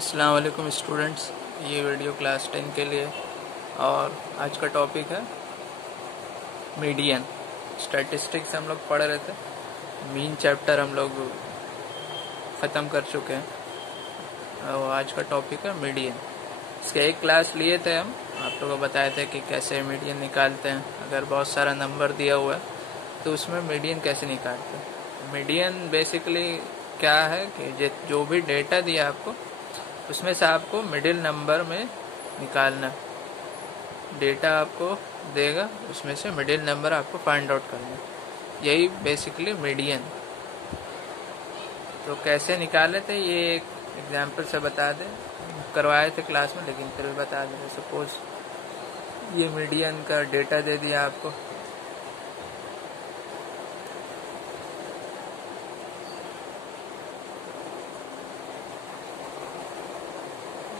अस्सलाम वालेकुम स्टूडेंट्स, ये वीडियो क्लास 10 के लिए। और आज का टॉपिक है मीडियन। स्टैटिस्टिक्स हम लोग पढ़ रहे थे, मीन चैप्टर हम लोग ख़त्म कर चुके हैं और आज का टॉपिक है मीडियन। इसके एक क्लास लिए थे हम, आप लोगों को बताए थे कि कैसे मीडियन निकालते हैं। अगर बहुत सारा नंबर दिया हुआ है तो उसमें मीडियन कैसे निकालते हैं। मीडियन बेसिकली क्या है कि जो भी डेटा दिया आपको उसमें से आपको मिडिल नंबर में निकालना। डेटा आपको देगा, उसमें से मिडिल नंबर आपको फाइंड आउट करना, यही बेसिकली मीडियन। तो कैसे निकाले थे ये एक एग्जांपल से बता दें, करवाए थे क्लास में लेकिन फिर बता दें। सपोज ये मीडियन का डेटा दे दिया आपको,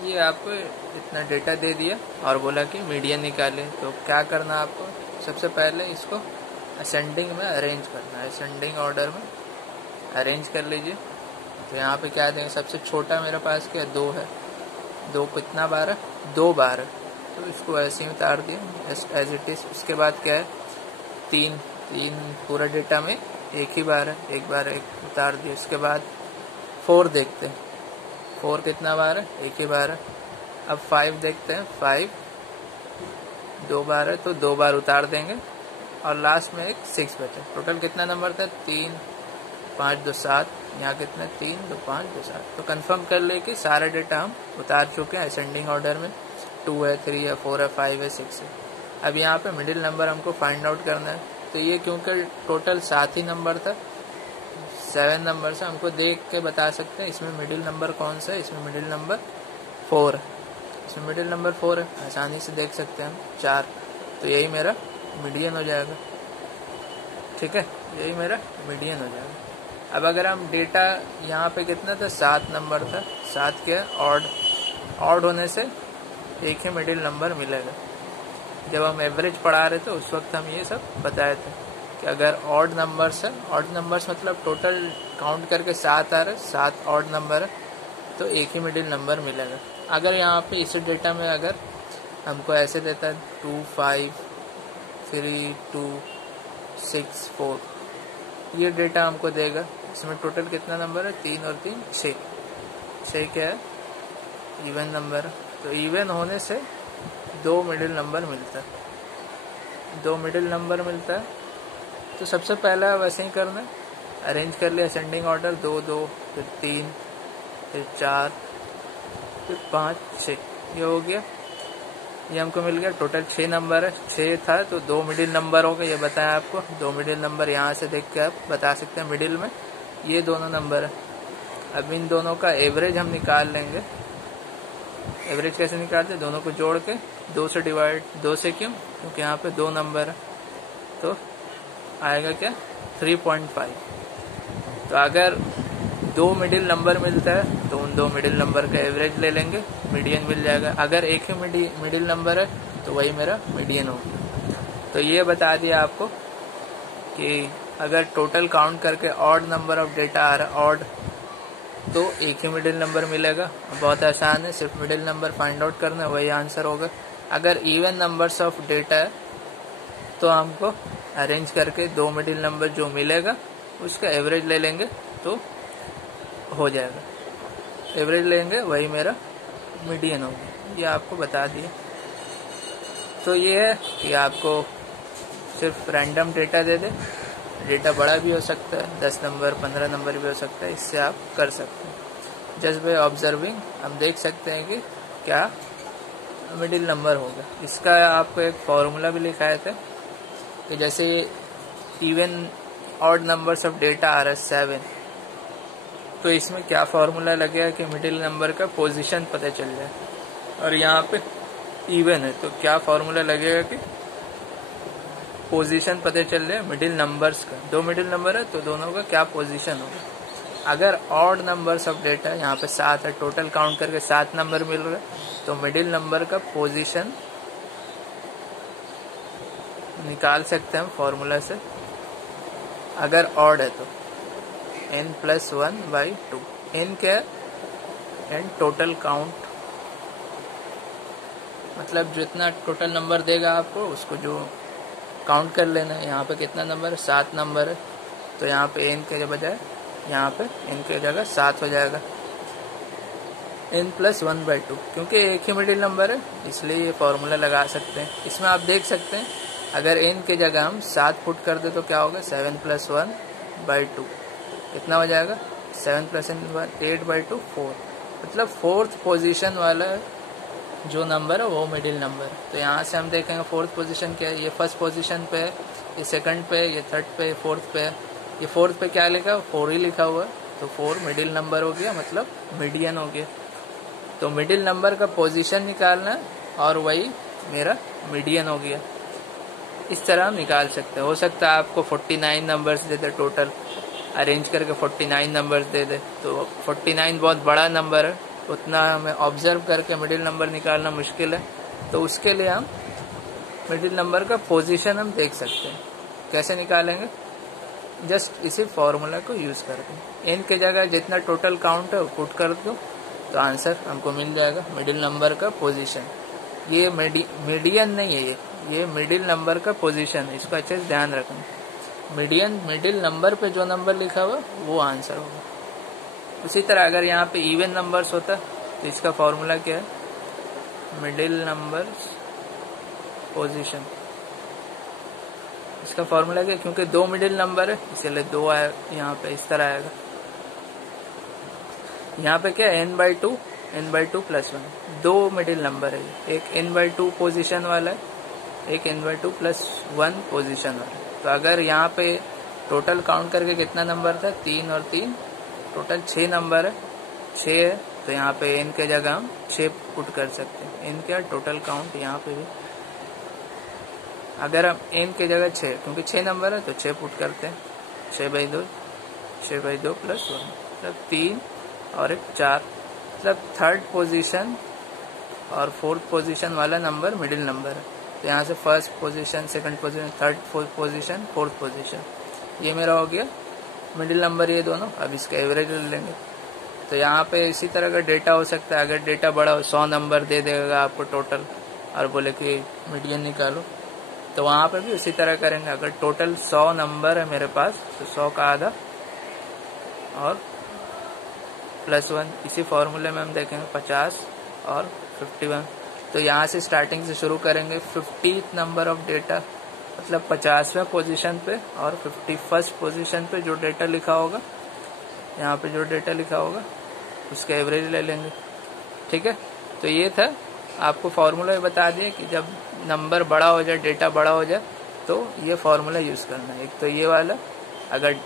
ये आपको इतना डेटा दे दिया और बोला कि मीडियन निकाले। तो क्या करना आपको, सबसे पहले इसको असेंडिंग में अरेंज करना है। असेंडिंग ऑर्डर में अरेंज कर लीजिए। तो यहाँ पे क्या देंगे, सबसे छोटा मेरे पास क्या 2 है। 2 कितना बार है, 2 बार है, तो इसको ऐसे ही उतार दिया एज इट इज। उसके बाद क्या है 3 पूरा डेटा में एक ही बार है, एक बार एक उतार दिया। उसके बाद 4 देखते हैं, 4 कितना बार है, एक ही बार है। अब 5 देखते हैं, 5 2 बार है तो 2 बार उतार देंगे। और लास्ट में एक 6 बचा। टोटल कितना नंबर था, 3 5 2 7। यहाँ कितना 3 2 5 2 7। तो कंफर्म कर ले कि सारा डेटा हम उतार चुके हैं असेंडिंग ऑर्डर में। 2 है, 3 है, 4 है, 5 है, 6 है। अब यहाँ पे मिडिल नंबर हमको फाइंड आउट करना है। तो ये क्योंकि टोटल 7 ही नंबर था, 7 नंबर से हमको देख के बता सकते हैं इसमें मिडिल नंबर कौन सा है। इसमें मिडिल नंबर 4 है, इसमें मिडिल नंबर 4 है, आसानी से देख सकते हैं हम 4। तो यही मेरा मीडियन हो जाएगा, ठीक है, यही मेरा मीडियन हो जाएगा। अब अगर हम डेटा यहाँ पे कितना था, 7 नंबर था, 7 क्या ऑड होने से एक ही मिडिल नंबर मिलेगा। जब हम एवरेज पढ़ा रहे थे उस वक्त हम ये सब बताए थे कि अगर ऑड नंबर्स है, ऑड नंबर्स मतलब टोटल काउंट करके 7 आ रहा है, 7 ऑड नंबर है, तो एक ही मिडिल नंबर मिलेगा। अगर यहाँ पे इस डेटा में अगर हमको ऐसे देता है 2 5 3 2 6 4, ये डेटा हमको देगा। इसमें टोटल कितना नंबर है, 3 और 3 6। 6 क्या है, इवन नंबर है। तो इवन होने से 2 मिडिल नंबर मिलता है, 2 मिडिल नंबर मिलता है। तो सबसे पहला वैसे ही करना, अरेंज कर लिया असेंडिंग ऑर्डर, 2 2 फिर 3 फिर 4 फिर 5 6, ये हो गया। ये हमको मिल गया। टोटल 6 नंबर है, 6 था तो 2 मिडिल नंबर हो गए, ये बताया आपको। 2 मिडिल नंबर यहाँ से देख के आप बता सकते हैं मिडिल में ये दोनों नंबर है। अब इन दोनों का एवरेज हम निकाल लेंगे। एवरेज कैसे निकालते हैं, दोनों को जोड़ के 2 से डिवाइड। 2 से क्यों, क्योंकि यहाँ पे 2 नंबर है, तो आएगा क्या 3.5। तो अगर 2 मिडिल नंबर मिलता है तो उन 2 मिडिल नंबर का एवरेज ले लेंगे, मीडियन मिल जाएगा। अगर एक ही मिडिल नंबर है तो वही मेरा मीडियन होगा। तो ये बता दिया आपको कि अगर टोटल काउंट करके ऑड नंबर ऑफ डेटा आ रहा है, ऑड, तो एक ही मिडिल नंबर मिलेगा। बहुत आसान है, सिर्फ मिडिल नंबर फाइंड आउट करना, वही आंसर होगा। अगर इवन नंबर्स ऑफ डेटा है तो हमको अरेंज करके 2 मिडिल नंबर जो मिलेगा उसका एवरेज ले लेंगे तो हो जाएगा। एवरेज लेंगे, वही मेरा मीडियन होगा। ये आपको बता दिया। तो ये है कि आपको सिर्फ रैंडम डेटा दे दे, डेटा बड़ा भी हो सकता है, 10 नंबर 15 नंबर भी हो सकता है, इससे आप कर सकते हैं। जस्ट बाय ऑब्जर्विंग हम देख सकते हैं कि क्या मिडिल नंबर होगा। इसका आपको एक फॉर्मूला भी लिखाया था कि जैसे even odd numbers of data आ रहा है 7, तो इसमें क्या फॉर्मूला लगेगा कि मिडिल नंबर का पोजीशन पता चल जाए। और यहाँ पे इवन है तो क्या फॉर्मूला लगेगा कि पोजीशन पता चल जाए मिडिल नंबर्स का। 2 मिडिल नंबर है तो दोनों का क्या पोजीशन होगा। अगर ऑड नंबर्स ऑफ डेटा, यहाँ पे 7 है, टोटल काउंट करके 7 नंबर मिल रहा है, तो मिडिल नंबर का पोजीशन निकाल सकते हैं हम फॉर्मूला से। अगर ऑड है तो n+1/2। n क्या है, एंड टोटल काउंट, मतलब जितना टोटल नंबर देगा आपको उसको जो काउंट कर लेना है। यहाँ पे कितना नंबर है, 7 नंबर है, तो यहाँ पे n के बजाय यहाँ पे n के जगह 7 हो जाएगा, n + 1/2, क्योंकि एक ही मिडिल नंबर है इसलिए ये फॉर्मूला लगा सकते हैं। इसमें आप देख सकते हैं अगर n के जगह हम 7 पुट कर दे तो क्या होगा, 7 + 1/2 कितना हो जाएगा, 7 + 1 8/2 4, मतलब 4th पोजीशन वाला जो नंबर है वो मिडिल नंबर। तो यहाँ से हम देखेंगे 4th पोजीशन क्या है, ये 1st पोजीशन पे है, ये 2nd पे, ये 3rd पे, 4th पे है। ये 4th पे क्या लिखा है, 4 ही लिखा हुआ है, तो 4 मिडिल नंबर हो गया, मतलब मीडियन हो गया। तो मिडिल नंबर का पोजीशन निकालना है और वही मेरा मीडियन हो गया। इस तरह हम निकाल सकते हैं। हो सकता है आपको 49 numbers they they, total arrange करके 49 नंबर्स दे दे, तो 49 बहुत बड़ा नंबर है, उतना हमें ऑब्जर्व करके मिडिल नंबर निकालना मुश्किल है। तो उसके लिए हम मिडिल नंबर का पोजीशन हम देख सकते हैं। कैसे निकालेंगे, जस्ट इसी फॉर्मूला को यूज करके n के जगह जितना टोटल काउंट है वो पुट कर दो तो आंसर हमको मिल जाएगा मिडिल नंबर का पोजीशन। ये मीडियन नहीं है, ये मिडिल नंबर का पोजीशन है, इसको अच्छे से ध्यान रखना। मीडियन मिडिल नंबर पे जो नंबर लिखा हुआ वो आंसर होगा। उसी तरह अगर यहाँ पे इवन नंबर्स होता तो इसका फॉर्मूला क्या है, मिडिल नंबर्स पोजीशन। इसका फॉर्मूला क्या है, क्योंकि 2 मिडिल नंबर है इसलिए 2 आया, यहाँ पे इस तरह आएगा। यहाँ पे क्या है, n/2 + 1, 2 मिडिल नंबर है, एक n/2 पोजीशन वाला है, एक n/2 + 1 पोजीशन वाला है। तो अगर यहाँ पे टोटल काउंट करके कितना नंबर था, 3 और 3 टोटल 6 नंबर है, 6 है, तो यहाँ पे n के जगह हम 6 पुट कर सकते हैं। n क्या टोटल काउंट यहाँ पे भी, अगर हम n के जगह 6, क्योंकि 6 नंबर है तो 6 पुट करते हैं, 6/2 + 1, मतलब 3 और एक 4, मतलब 3rd पोजीशन और 4th पोजीशन वाला नंबर मिडिल नंबर है। तो यहाँ से 1st position, 2nd position, 3rd position, 4th position, ये मेरा हो गया मिडिल नंबर ये दोनों। अब इसका एवरेज ले लेंगे। तो यहाँ पे इसी तरह का डेटा हो सकता है, अगर डेटा बड़ा हो 100 नंबर दे देगा आपको टोटल और बोले कि मीडियन निकालो, तो वहाँ पे भी उसी तरह करेंगे। अगर टोटल 100 नंबर है मेरे पास तो 100 का आधा और +1, इसी फॉर्मूले में हम देखेंगे 50 और 51। तो यहाँ से स्टार्टिंग से शुरू करेंगे 50th नंबर ऑफ डेटा, मतलब 50वें पोजीशन पे और 51st पोजीशन पे जो डेटा लिखा होगा, यहाँ पे जो डेटा लिखा होगा उसका एवरेज ले लेंगे। ठीक है, तो ये था, आपको फॉर्मूला भी बता दिया कि जब नंबर बड़ा हो जाए, डेटा बड़ा हो जाए तो ये फॉर्मूला यूज करना है। एक तो ये वाला, अगर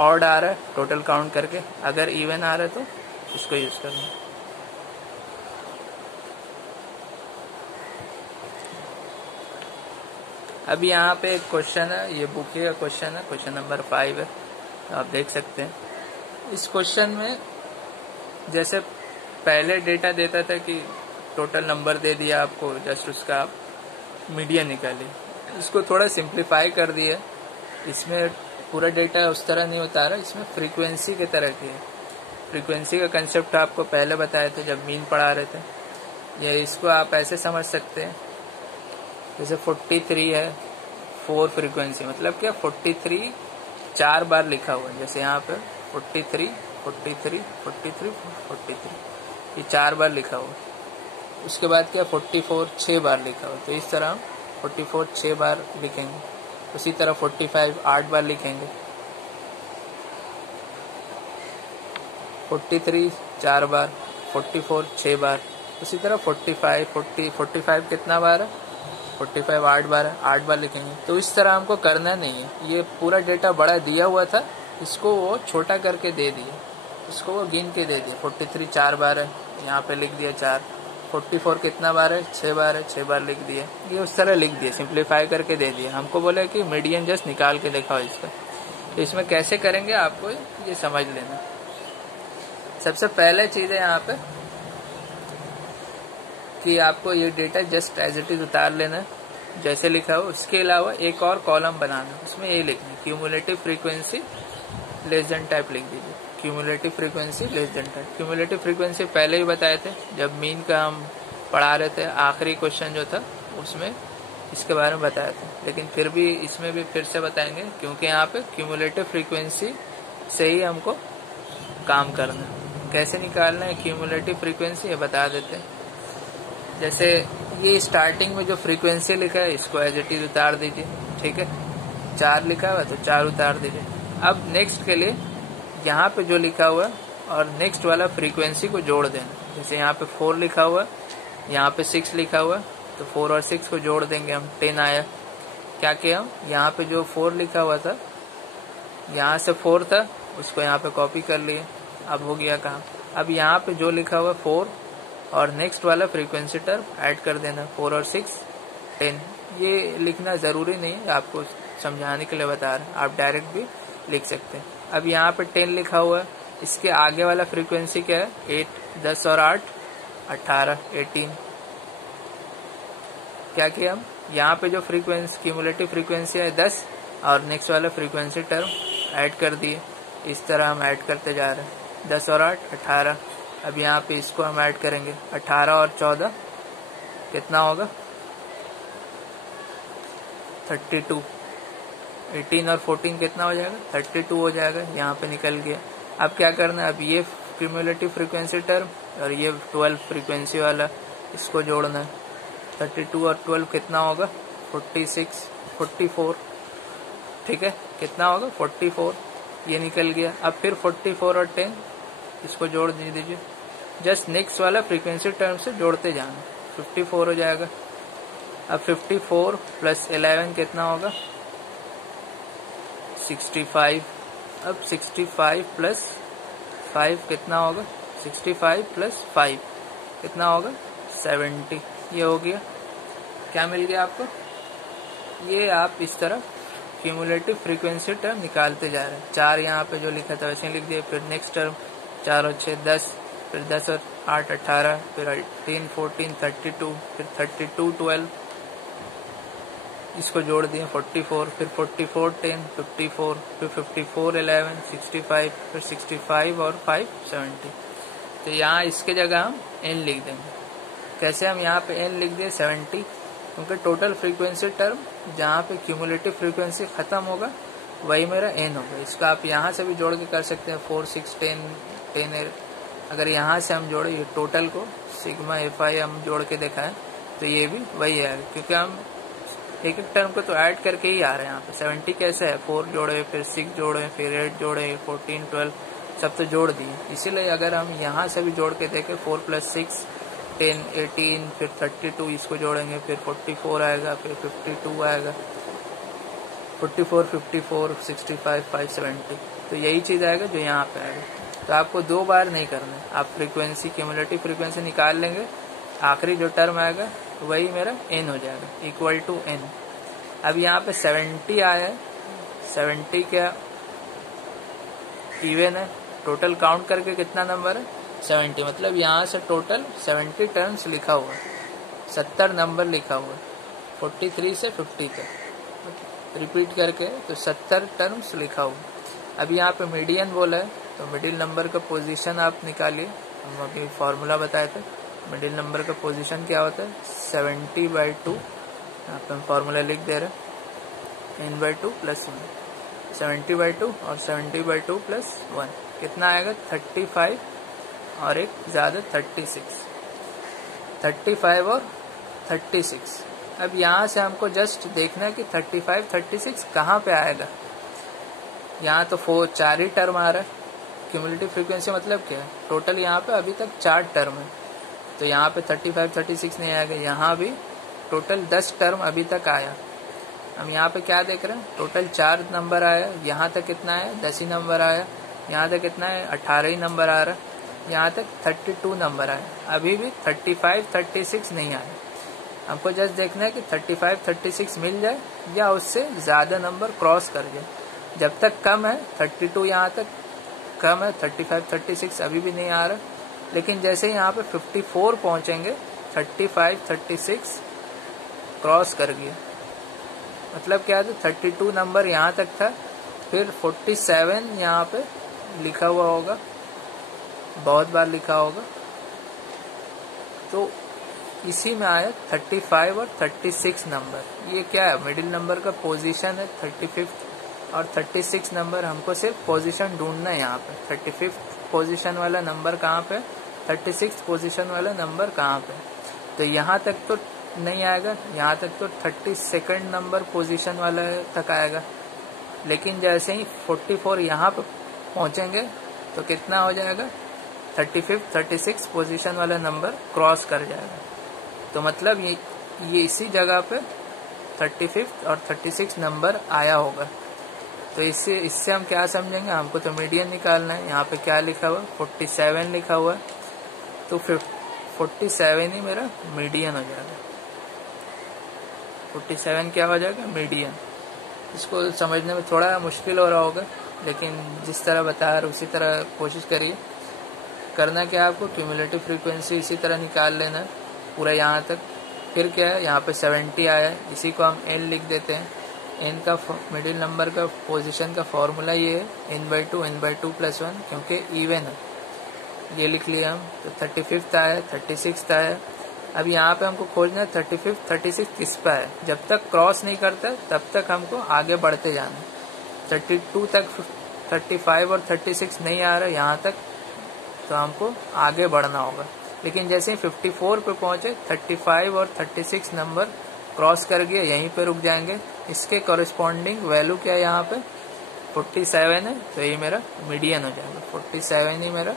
ऑड आ रहा है टोटल काउंट करके, अगर इवन आ रहा है तो इसको यूज करना है। अब यहाँ पे एक क्वेश्चन है, ये बुक का क्वेश्चन है, क्वेश्चन नंबर 5 है, तो आप देख सकते हैं। इस क्वेश्चन में जैसे पहले डेटा देता था कि टोटल नंबर दे दिया आपको, जस्ट उसका आप मीडियन निकालिए, इसको थोड़ा सिंप्लीफाई कर दिया। इसमें पूरा डेटा उस तरह नहीं उतारा, इसमें फ्रीक्वेंसी की तरह की है। फ्रीक्वेंसी का कंसेप्ट आपको पहले बताए थे जब मीन पढ़ा रहे थे। ये इसको आप ऐसे समझ सकते हैं, जैसे 43 है 4 फ्रीक्वेंसी, मतलब क्या 43 4 बार लिखा हुआ है। जैसे यहाँ पे 43 43 43 43, ये 4 बार लिखा हुआ है। उसके बाद क्या 44 6 बार लिखा हुआ है। तो इस तरह हम 44 6 बार लिखेंगे। उसी तरह 45 8 बार लिखेंगे। 43 4 बार, 44 6 बार। उसी तरह 45 कितना बार है, 45 8 बार है, 8 बार लिखेंगे। तो इस तरह हमको करना नहीं है। ये पूरा डेटा बड़ा दिया हुआ था, इसको वो छोटा करके दे दिया, इसको वो गिन के दे दिया। 43 4 बार है, यहाँ पे लिख दिया 4। 44 कितना बार है, 6 बार है, 6 बार लिख दिया। ये उस तरह लिख दिया, सिंप्लीफाई करके दे दिया। हमको बोला कि मीडियन जस्ट निकाल के लिखा हो इसका। तो इसमें कैसे करेंगे आपको ये समझ लेना। सबसे पहले चीज है यहाँ पे कि आपको ये data just as it is उतार लेना है जैसे लिखा हो। उसके अलावा एक और कॉलम बनाना, उसमें ये लिखना cumulative frequency less than type लिख दीजिए। Cumulative frequency less than 10। Cumulative frequency पहले ही बताए थे जब मीन का हम पढ़ा रहे थे, आखिरी क्वेश्चन जो था उसमें इसके बारे में बताया था, लेकिन फिर भी इसमें भी फिर से बताएंगे क्योंकि यहाँ पे क्यूमुलेटिव फ्रीक्वेंसी से ही हमको काम करना है। कैसे निकालना है क्यूमुलेटिव फ्रीक्वेंसी ये बता देते हैं। जैसे ये स्टार्टिंग में जो फ्रीक्वेंसी लिखा है इसको एज इट इज उतार दीजिए, ठीक है। 4 लिखा हुआ तो 4 उतार दीजिए। अब नेक्स्ट के लिए यहाँ पे जो लिखा हुआ और नेक्स्ट वाला फ्रीक्वेंसी को जोड़ देना। जैसे यहाँ पे 4 लिखा हुआ, यहाँ पे 6 लिखा हुआ, तो 4 और 6 को जोड़ देंगे हम, 10 आया। क्या किया हम, यहाँ पे जो 4 लिखा हुआ था, यहाँ से 4 था उसको यहाँ पे कॉपी कर लिए, अब हो गया काम। अब यहाँ पे जो लिखा हुआ 4 और नेक्स्ट वाला फ्रीक्वेंसी टर्म ऐड कर देना, 4 और 6 10। ये लिखना जरूरी नहीं है, आपको समझाने के लिए बता रहे हैं, आप डायरेक्ट भी लिख सकते हैं। अब यहाँ पे 10 लिखा हुआ है, इसके आगे वाला फ्रीक्वेंसी क्या है, 8, 10 और 8 18, 18। क्या किया हम, यहाँ पे जो फ्रीक्वेंसी क्यूमुलेटिव फ्रीक्वेंसी है 10 और नेक्स्ट वाला फ्रीक्वेंसी टर्म ऐड कर दिए। इस तरह हम ऐड करते जा रहे हैं, 10 और 8 18। अब यहाँ पे इसको हम ऐड करेंगे, 18 और 14 कितना होगा, 32। 18 और 14 कितना हो जाएगा, 32 हो जाएगा। यहाँ पे निकल गया। अब क्या करना है, अब ये क्यूमुलेटिव फ्रीक्वेंसी टर्म और ये 12 फ्रीक्वेंसी वाला इसको जोड़ना है। 32 और 12 कितना होगा, 46, 44, ठीक है। कितना होगा, 44, ये निकल गया। अब फिर 44 और 10 इसको जोड़ दीजिए, जस्ट नेक्स्ट वाला फ्रीक्वेंसी टर्म से जोड़ते जाना, 54 हो जाएगा। अब 54 प्लस 11 कितना होगा, 65। अब 65 प्लस 5 कितना होगा, 65 प्लस 5 कितना होगा, 70। ये हो गया। क्या मिल गया आपको, ये आप इस तरह क्यूमुलेटिव फ्रीक्वेंसी टर्म निकालते जा रहे हैं। 4 यहाँ पे जो लिखा था वैसे लिख दिए, फिर नेक्स्ट टर्म 4 और 6 10, फिर 10 और 8 18, फिर 18 14 32, फिर 32 12 इसको जोड़ दिए 44, फिर 44 10 54, फिर 54 11 65, फिर 65 और 5 70। तो यहाँ इसके जगह हम n लिख देंगे। कैसे, हम यहाँ पे n लिख दिए 70, क्योंकि टोटल फ्रीक्वेंसी टर्म जहाँ पे क्यूमुलेटिव फ्रीक्वेंसी खत्म होगा वही मेरा n होगा। इसका आप यहाँ से भी जोड़ के कर सकते हैं, 4 6 10 10। अगर यहाँ से हम जोड़े ये टोटल को सिग्मा fi हम जोड़ के देखा है तो ये भी वही है, क्योंकि हम एक एक टर्म को तो ऐड करके ही आ रहे हैं। यहाँ पे 70 कैसे है, 4 जोड़े, फिर 6 जोड़े, फिर 8 जोड़े, 14 12 सब तो जोड़ दिए। इसीलिए अगर हम यहाँ से भी जोड़ के देखें 4 प्लस 6 10 18, फिर 32 इसको जोड़ेंगे, फिर 44 आएगा, फिर 52 आएगा, 44 54 65 5 70। तो यही चीज़ आएगा जो यहाँ पे आएगा। तो आपको 2 बार नहीं करना है, आप फ्रीक्वेंसी क्यूमुलेटिव फ्रीक्वेंसी निकाल लेंगे, आखिरी जो टर्म आएगा वही मेरा n हो जाएगा, इक्वल टू n। अब यहाँ पे 70 आया है, 70 क्या इवन है, टोटल काउंट करके कितना नंबर है 70, मतलब यहाँ से टोटल 70 टर्म्स लिखा हुआ है, 70 नंबर लिखा हुआ है 43 से 50 तक रिपीट करके, तो 70 टर्म्स लिखा हुआ। अब यहाँ पे मीडियन बोला है, तो मिडिल नंबर का पोजीशन आप निकालिए। हम अभी फॉर्मूला बताए थे, मिडिल नंबर का पोजीशन क्या होता है, 70/2। यहाँ पे हम फॉर्मूला लिख दे रहे हैं, n/2 + 1। 70/2 और 70/2 + 1 कितना आएगा, 35 और एक ज़्यादा 36, 35 और 36। अब यहाँ से हमको जस्ट देखना है कि 35 36 कहाँ पे आएगा। यहाँ तो 4 ही टर्म आ रहा है। क्यूमुलेटिव फ्रीक्वेंसी मतलब क्या है, टोटल यहाँ पे अभी तक 4 टर्म है, तो यहाँ पे 35 36 नहीं आएगा। यहाँ भी टोटल 10 टर्म अभी तक आया। हम यहाँ पे क्या देख रहे हैं, टोटल 4 नंबर आया, यहाँ तक कितना है 10 ही नंबर आया, यहाँ तक कितना है 18 ही नंबर आ रहा है, यहाँ तक 32 नंबर आया, अभी भी 35 36 नहीं आया। हमको जस्ट देखना है कि 35 36 मिल जाए या उससे ज़्यादा नंबर क्रॉस कर जाए। जब तक कम है 32, यहाँ तक कम है, 35 36 अभी भी नहीं आ रहा, लेकिन जैसे यहाँ पे 54 पहुँचेंगे 35 36 क्रॉस कर गया। मतलब क्या था, 32 नंबर यहाँ तक था, फिर 47 यहाँ पे लिखा हुआ होगा, बहुत बार लिखा होगा। तो इसी में आया 35 और 36 नंबर। ये क्या है, मिडिल नंबर का पोजीशन है 35 और 36 नंबर। हमको सिर्फ पोजीशन ढूंढना है यहाँ पे। 35 पोजीशन वाला नंबर कहाँ पे, 36 पोजीशन वाला नंबर कहाँ पे। तो यहाँ तक तो नहीं आएगा, यहाँ तक तो 32 नंबर पोजीशन वाला तक आएगा। लेकिन जैसे ही 44 यहाँ पे पहुँचेंगे तो कितना हो जाएगा, 35 36 पोजीशन वाला नंबर क्रॉस कर जाएगा। तो मतलब ये इसी जगह पे 35 और 36 नंबर आया होगा। तो इससे हम क्या समझेंगे, हमको तो मीडियन निकालना है। यहाँ पे क्या लिखा हुआ, 47 लिखा हुआ है, तो 47 ही मेरा मीडियन हो जाएगा। 47 क्या हो जाएगा, मीडियन। इसको समझने में थोड़ा मुश्किल हो रहा होगा, लेकिन जिस तरह बता रहा उसी तरह कोशिश करिए। करना क्या है आपको, क्यूमुलेटिव फ्रीक्वेंसी इसी तरह निकाल लेना है पूरा यहाँ तक। फिर क्या है, यहाँ पे 70 आया है, इसी को हम n लिख देते हैं। n का मिडिल नंबर का पोजीशन का फॉर्मूला ये है n/2 n/2 + 1, क्योंकि इवन है, ये लिख लिया हम। तो 35 आया, 36 आया। अब यहाँ पे हमको खोजना है 35 36 किस पे है। जब तक क्रॉस नहीं करता तब तक हमको आगे बढ़ते जाना है। 32 तक 35 और 36 नहीं आ रहा यहाँ तक, तो हमको आगे बढ़ना होगा। लेकिन जैसे ही 54 पे पहुंचे, 35 और 36 नंबर क्रॉस कर गए, यहीं पे रुक जाएंगे। इसके कॉरेस्पॉन्डिंग वैल्यू क्या है, यहाँ पे 47 है, तो ये मेरा मीडियन हो जाएगा। 47 ही मेरा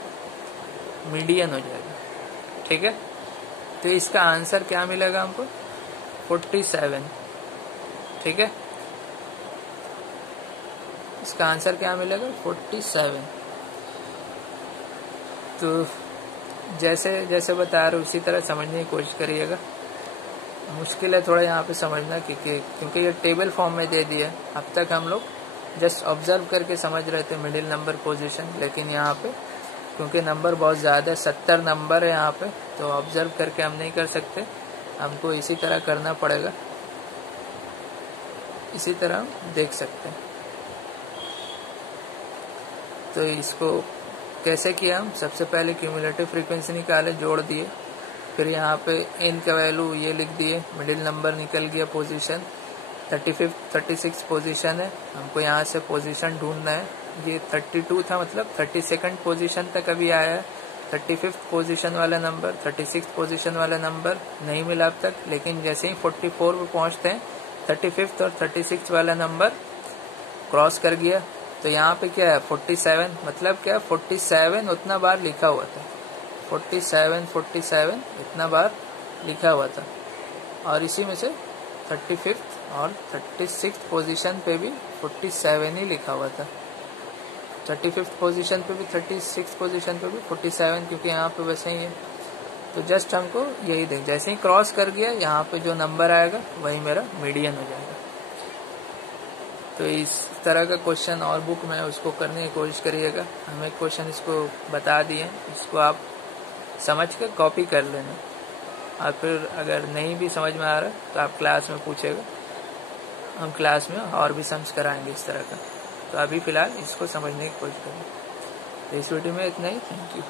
मीडियन हो जाएगा, ठीक है। तो इसका आंसर क्या मिलेगा हमको, 47, ठीक है। इसका आंसर क्या मिलेगा, 47। तो जैसे जैसे बता रहे उसी तरह समझने की कोशिश करिएगा। मुश्किल है थोड़ा यहाँ पे समझना, क्योंकि ये टेबल फॉर्म में दे दिया। अब तक हम लोग जस्ट ऑब्जर्व करके समझ रहे थे मिडिल नंबर पोजीशन, लेकिन यहाँ पे क्योंकि नंबर बहुत ज़्यादा है, 70 नंबर है यहाँ पे, तो ऑब्जर्व करके हम नहीं कर सकते, हमको इसी तरह करना पड़ेगा। इसी तरह हम देख सकते हैं। तो इसको कैसे किया हम, सबसे पहले क्यूमुलेटिव फ्रीक्वेंसी निकाले, जोड़ दिए। फिर यहाँ पे n का वैल्यू ये लिख दिए, मिडिल नंबर निकल गया पोजीशन। 35 36 पोजीशन है, हमको यहाँ से पोजीशन ढूंढना है। ये 32 था, मतलब 32nd पोजीशन तक अभी आया है। 35 पोजीशन वाला नंबर, 36 पोजीशन वाला नंबर नहीं मिला अब तक। लेकिन जैसे ही 44 पे पहुँचते हैं, 35 और 36 वाला नंबर क्रॉस कर गया। तो यहाँ पे क्या है, 47, मतलब क्या, 47 उतना बार लिखा हुआ था। 47 इतना बार लिखा हुआ था। और इसी में से 35 और 36 पोजीशन पे भी 47 ही लिखा हुआ था। 35 पोजीशन पे भी, 36 पोजीशन पे भी 47, क्योंकि यहाँ पे वैसे ही है। तो जस्ट हमको यही देख, जैसे ही क्रॉस कर गया, यहाँ पे जो नंबर आएगा वही मेरा मीडियन हो जाएगा। तो इस तरह का क्वेश्चन और बुक में उसको करने की कोशिश करिएगा। हमें क्वेश्चन इसको बता दिए, इसको आप समझ कर कॉपी कर लेना। और फिर अगर नहीं भी समझ में आ रहा तो आप क्लास में पूछेगा, हम क्लास में और भी सम्स कराएंगे इस तरह का। तो अभी फ़िलहाल इसको समझने की कोशिश करें। तो इस वीडियो में इतना ही, थैंक यू।